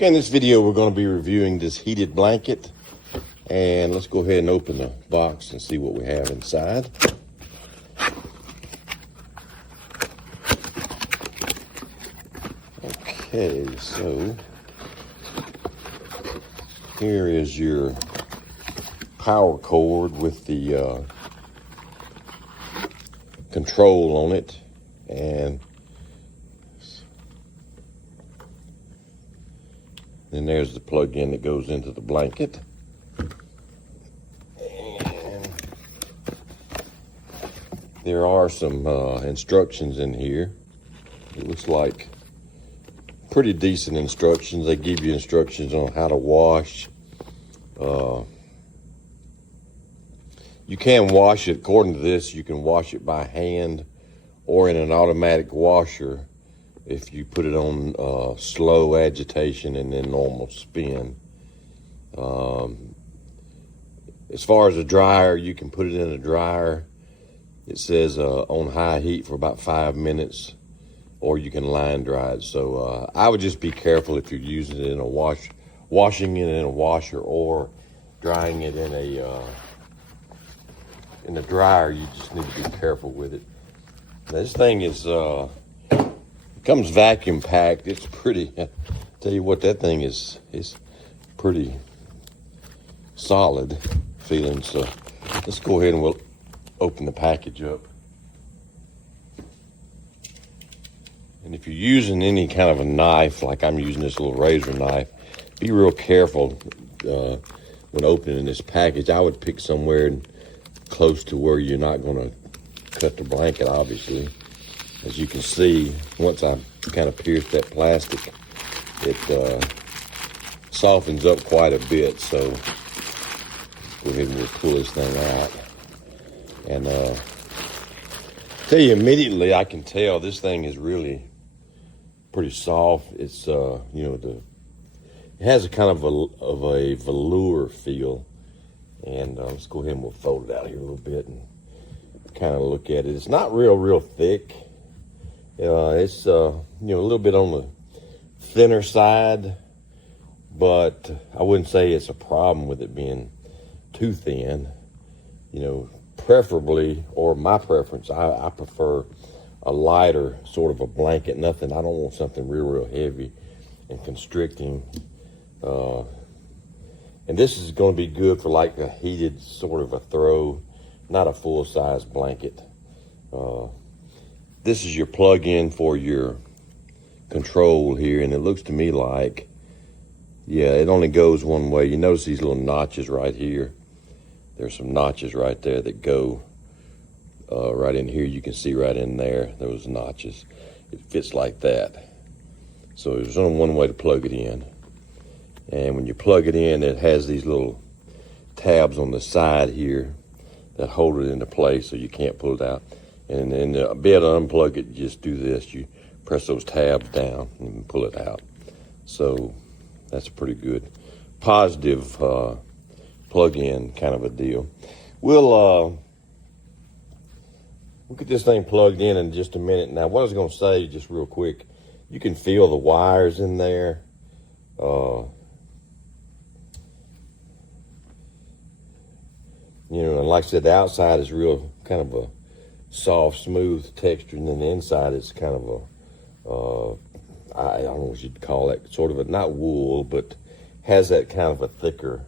Okay, in this video, we're going to be reviewing this heated blanket. And let's go ahead and open the box and see what we have inside. Okay, so here is your power cord with the control on it, and then there's the plug-in that goes into the blanket. And there are some instructions in here. It looks like pretty decent instructions. They give you instructions on how to wash. You can wash it, according to this, you can wash it by hand or in an automatic washer if you put it on slow agitation and then normal spin. As far as a dryer, you can put it in a dryer. It says on high heat for about 5 minutes, or you can line dry it. So I would just be careful if you're using it in a washing it in a washer or drying it in a dryer. You just need to be careful with it. Now, this thing is comes vacuum packed. It's pretty. Tell you what, that thing is pretty solid feeling. So let's go ahead and we'll open the package up. And if you're using any kind of a knife, like I'm using this little razor knife, be real careful when opening this package. I would pick somewhere close to where you're not going to cut the blanket, obviously. As you can see, once I kind of pierce that plastic, it softens up quite a bit. So go ahead and we'll pull this thing out. And tell you immediately, I can tell this thing is really pretty soft. It's it has a kind of a velour feel. And let's go ahead and we'll fold it out here a little bit and kind of look at it. It's not real thick. It's a little bit on the thinner side, but I wouldn't say it's a problem with it being too thin. Preferably, or my preference, I prefer a lighter sort of a blanket. I don't want something real heavy and constricting. And this is going to be good for like a heated sort of a throw, not a full-size blanket. This is your plug-in for your control here, and it looks to me like, yeah, it only goes one way. You notice these little notches right here. There's some notches right there that go right in here. You can see right in there, those notches. It fits like that. So there's only one way to plug it in. And when you plug it in, it has these little tabs on the side here that hold it into place so you can't pull it out. And then to be able to unplug it, you just do this. You press those tabs down and pull it out. So that's a pretty good positive plug-in kind of a deal. We'll get this thing plugged in just a minute. Now, what I was going to say just real quick, you can feel the wires in there. And like I said, the outside is real kind of a soft, smooth texture, and then the inside is kind of I don't know what you'd call it, sort of a, not wool, but has that kind of a thicker,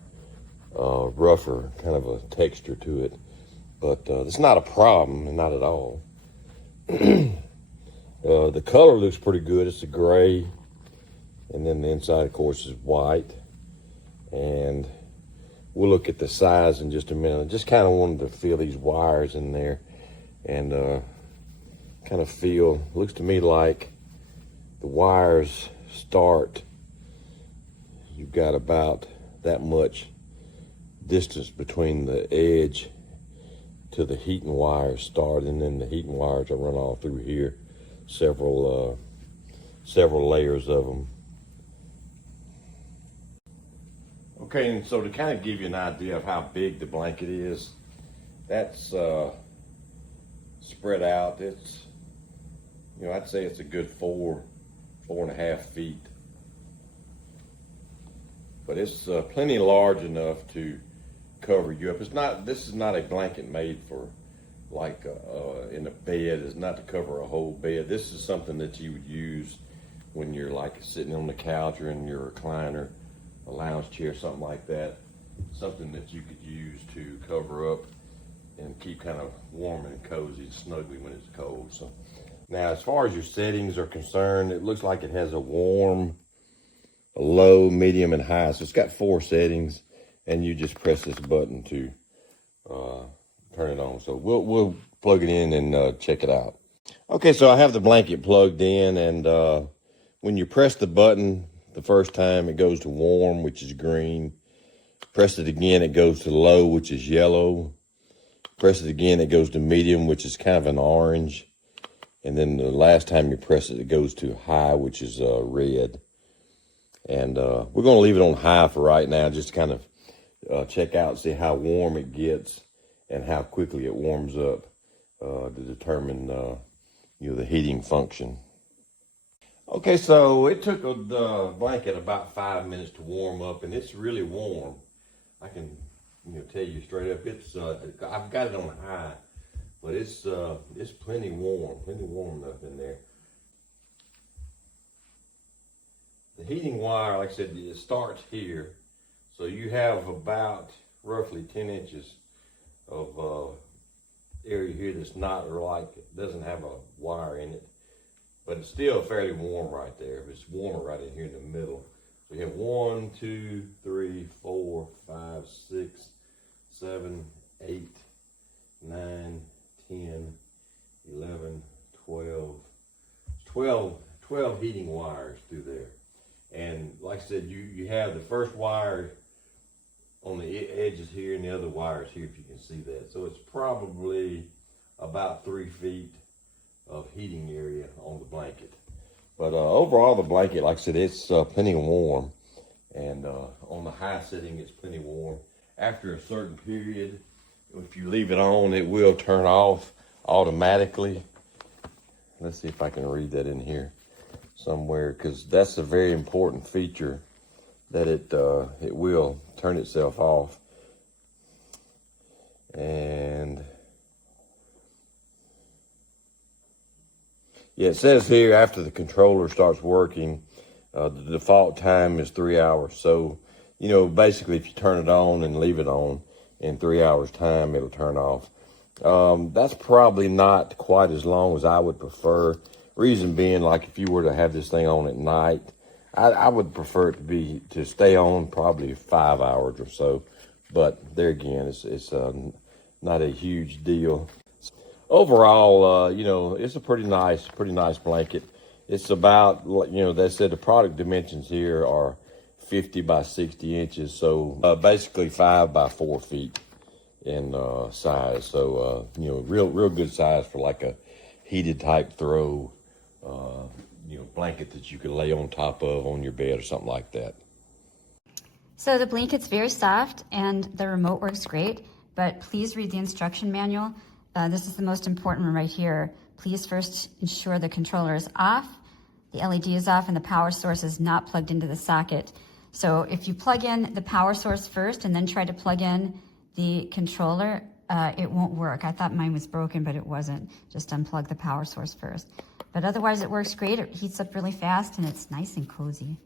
rougher kind of a texture to it. But it's not a problem, not at all. The color looks pretty good. It's a gray, and then the inside, of course, is white. And we'll look at the size in just a minute. I just kind of wanted to feel these wires in there and kind of feel, looks to me like the wires start, you've got about that much distance between the edge to the heating wires start, and then the heating wires will run all through here, several layers of them. Okay, and so to kind of give you an idea of how big the blanket is, that's spread out. It's, I'd say it's a good 4.5 feet. but it's plenty large enough to cover you up. This is not a blanket made for like in a bed. It's not to cover a whole bed. This is something that you would use when you're like sitting on the couch or in your recliner, a lounge chair, something like that. Something that you could use to cover up and keep kind of warm and cozy and snuggly when it's cold. So now, as far as your settings are concerned, it looks like it has a warm, a low, medium, and high. So it's got 4 settings, and you just press this button to turn it on. So we'll plug it in and check it out. Okay, so I have the blanket plugged in, and when you press the button the first time, it goes to warm, which is green. Press it again, it goes to low, which is yellow. Press it again, it goes to medium, which is kind of an orange. And then the last time you press it, it goes to high, which is red. And we're going to leave it on high for right now, just to kind of check out, see how warm it gets and how quickly it warms up to determine the heating function. Okay, so it took the blanket about 5 minutes to warm up, and it's really warm. I can tell you straight up, it's I've got it on high, but it's plenty warm enough in there. The heating wire, like I said, it starts here, so you have about roughly 10 inches of area here that's not doesn't have a wire in it, but it's still fairly warm right there. It's warmer right in here in the middle. So you have 1, 2, 3, 4, 5, 6, 7, 8, 9, 10, 11, 12 heating wires through there. And like I said, you have the first wire on the edges here and the other wires here, if you can see that. So it's probably about 3 feet of heating area on the blanket. But overall, the blanket, like I said, it's plenty warm. And on the high setting, it's plenty warm. After a certain period, if you leave it on, it will turn off automatically. Let's see if I can read that in here somewhere, because that's a very important feature, that it will turn itself off. And yeah, it says here after the controller starts working, the default time is 3 hours. So, basically if you turn it on and leave it on, in 3 hours time, it'll turn off. That's probably not quite as long as I would prefer. Reason being, like if you were to have this thing on at night, I would prefer it to stay on probably 5 hours or so. But there again, it's not a huge deal. Overall, it's a pretty nice blanket. It's about, they said the product dimensions here are 50 by 60 inches. So basically 5 by 4 feet in size. So, real good size for like a heated type throw, blanket that you could lay on top of on your bed or something like that. So the blanket's very soft and the remote works great, but please read the instruction manual. This is the most important one right here. Please first ensure the controller is off, the LED is off, and the power source is not plugged into the socket. So if you plug in the power source first and then try to plug in the controller, it won't work. I thought mine was broken, but it wasn't. Just unplug the power source first. But otherwise it works great. It heats up really fast and it's nice and cozy.